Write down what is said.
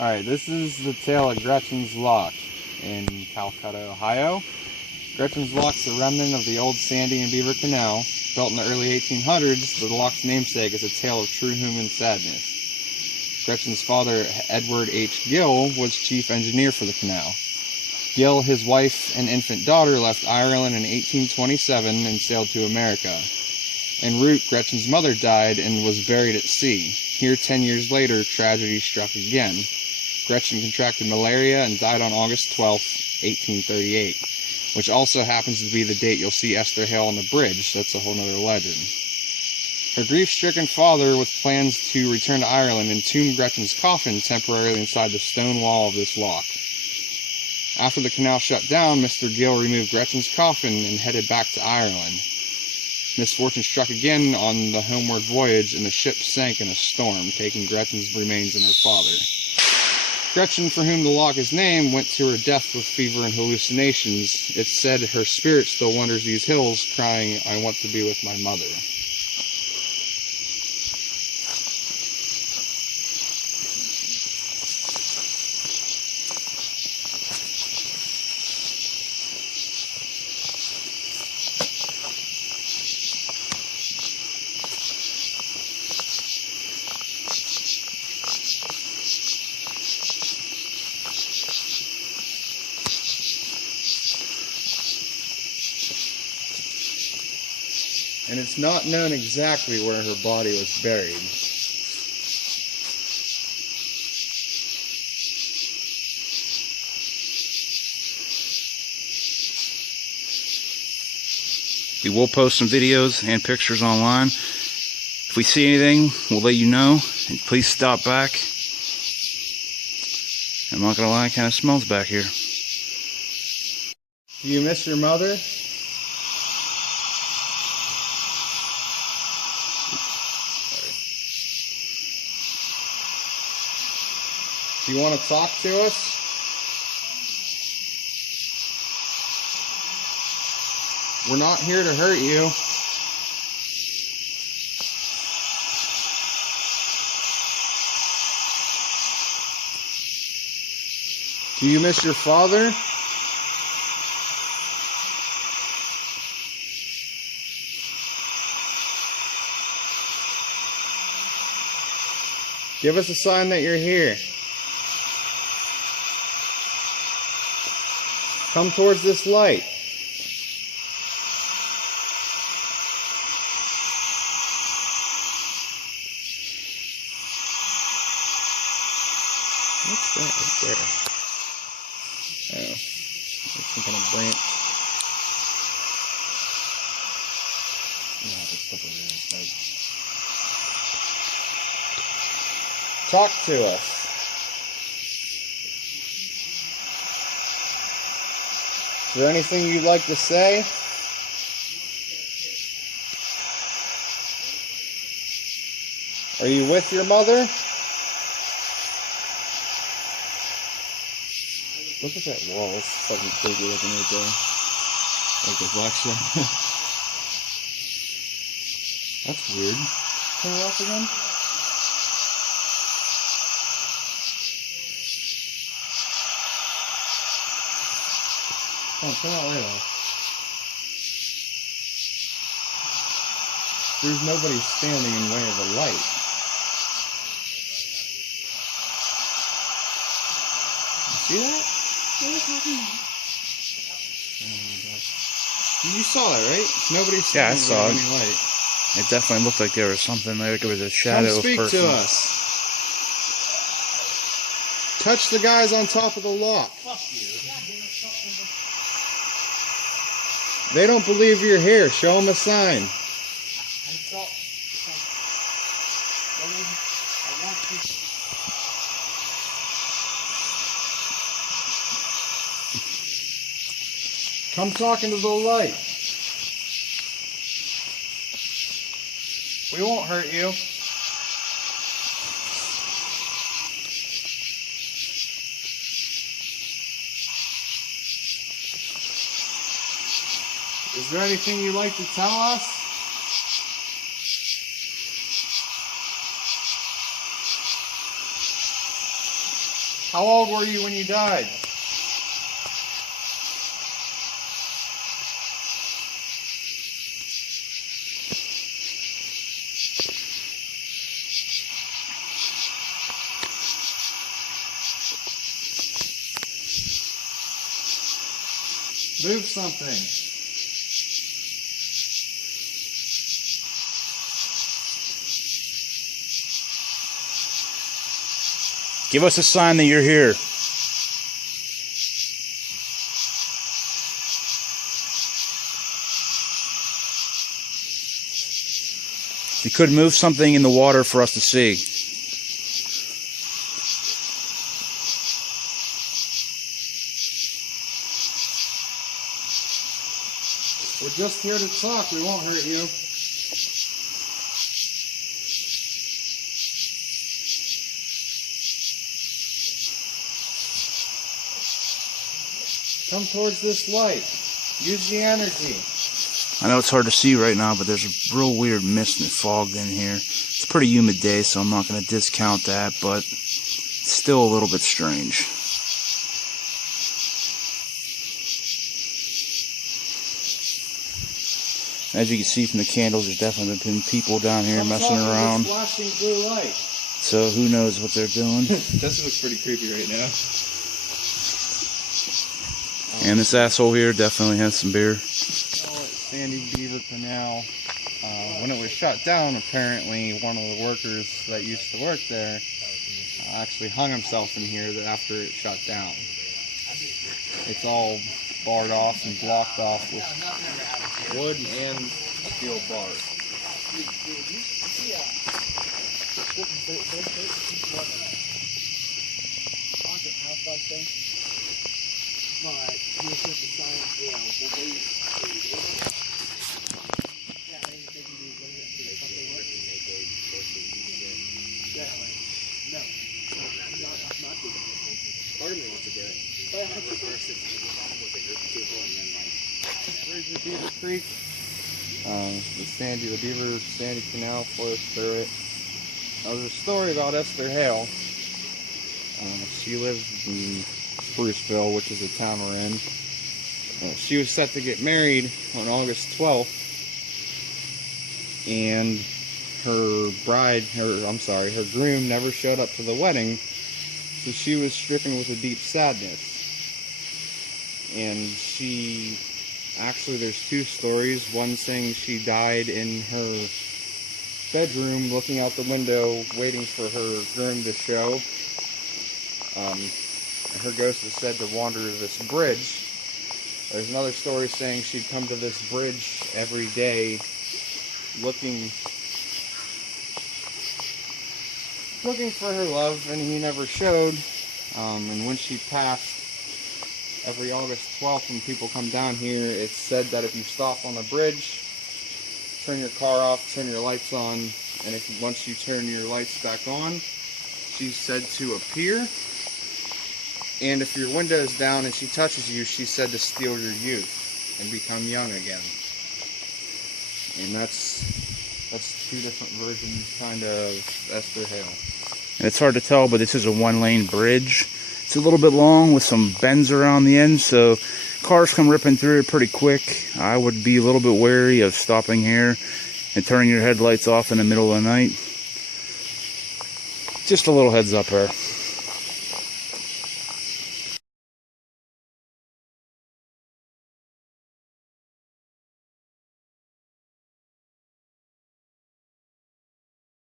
Alright, this is the tale of Gretchen's Lock in Calcutta, Ohio. Gretchen's Lock's a remnant of the old Sandy and Beaver Canal. Built in the early 1800s, the lock's namesake is a tale of true human sadness. Gretchen's father, Edward H. Gill, was chief engineer for the canal. Gill, his wife, and infant daughter left Ireland in 1827 and sailed to America. En route, Gretchen's mother died and was buried at sea. Here, 10 years later, tragedy struck again. Gretchen contracted malaria and died on August 12, 1838, which also happens to be the date you'll see Esther Hail on the bridge. That's a whole nother legend. Her grief-stricken father, with plans to return to Ireland, entombed Gretchen's coffin temporarily inside the stone wall of this lock. After the canal shut down, Mr. Gill removed Gretchen's coffin and headed back to Ireland. Misfortune struck again on the homeward voyage, and the ship sank in a storm, taking Gretchen's remains and her father. Gretchen, for whom the lock is named, went to her death with fever and hallucinations. It's said her spirit still wanders these hills, crying, "I want to be with my mother." And it's not known exactly where her body was buried. We will post some videos and pictures online. If we see anything, we'll let you know. And please stop back. I'm not gonna lie, it kind of smells back here. Do you miss your mother? Do you want to talk to us? We're not here to hurt you. Do you miss your father? Give us a sign that you're here. Come towards this light. What's that right there? Oh, it's some kind of branch. No, just stuff over there. Talk to us. Is there anything you'd like to say? Are you with your mother? Look at that wall. It's fucking creepy looking right there. Like a black shit. That's weird. Turn it off again? Oh, turn that light off. There's nobody standing in the way of the light. You see that? What are you talking about? Oh my gosh. You saw that, right? Nobody's standing Yeah, I saw in it. any light. It definitely looked like there was something, like it was a shadow Come speak of person. to us. Touch the guys on top of the lock. Fuck you. They don't believe you're here. Show them a sign. Come talk into the light. We won't hurt you. Is there anything you'd like to tell us? How old were you when you died? Move something. Give us a sign that you're here. If you could move something in the water for us to see. We're just here to talk. We won't hurt you. Come towards this light. Use the energy. I know it's hard to see right now, but there's a real weird mist and fog in here. It's a pretty humid day, so I'm not going to discount that, but it's still a little bit strange. As you can see from the candles, there's definitely been people down here messing around. Flashing blue light. So who knows what they're doing. This looks pretty creepy right now. And this asshole here definitely has some beer. Sandy Beaver Canal. When it was shut down, apparently one of the workers that used to work there actually hung himself in here after it shut down. It's all barred off and blocked off with wood and steel bars. Beaver Creek. The Beaver Sandy Canal flows through it. There's a story about Esther Hail. She lived in Spruceville, which is the town we're in. She was set to get married on August 12th, and her groom never showed up to the wedding, so she was stricken with a deep sadness. And there's two stories. One saying she died in her bedroom, looking out the window, waiting for her groom to show. Her ghost is said to wander this bridge. There's another story saying she'd come to this bridge every day, looking for her love, and he never showed. And when she passed, every August 12th when people come down here, it's said that if you stop on the bridge, turn your car off, turn your lights on, and once you turn your lights back on, she's said to appear. And if your window is down and she touches you, she's said to steal your youth and become young again. And that's two different versions, kind of Esther Hail. And it's hard to tell, but this is a one-lane bridge. It's a little bit long with some bends around the end, so cars come ripping through it pretty quick. I would be a little bit wary of stopping here and turning your headlights off in the middle of the night. Just a little heads up there.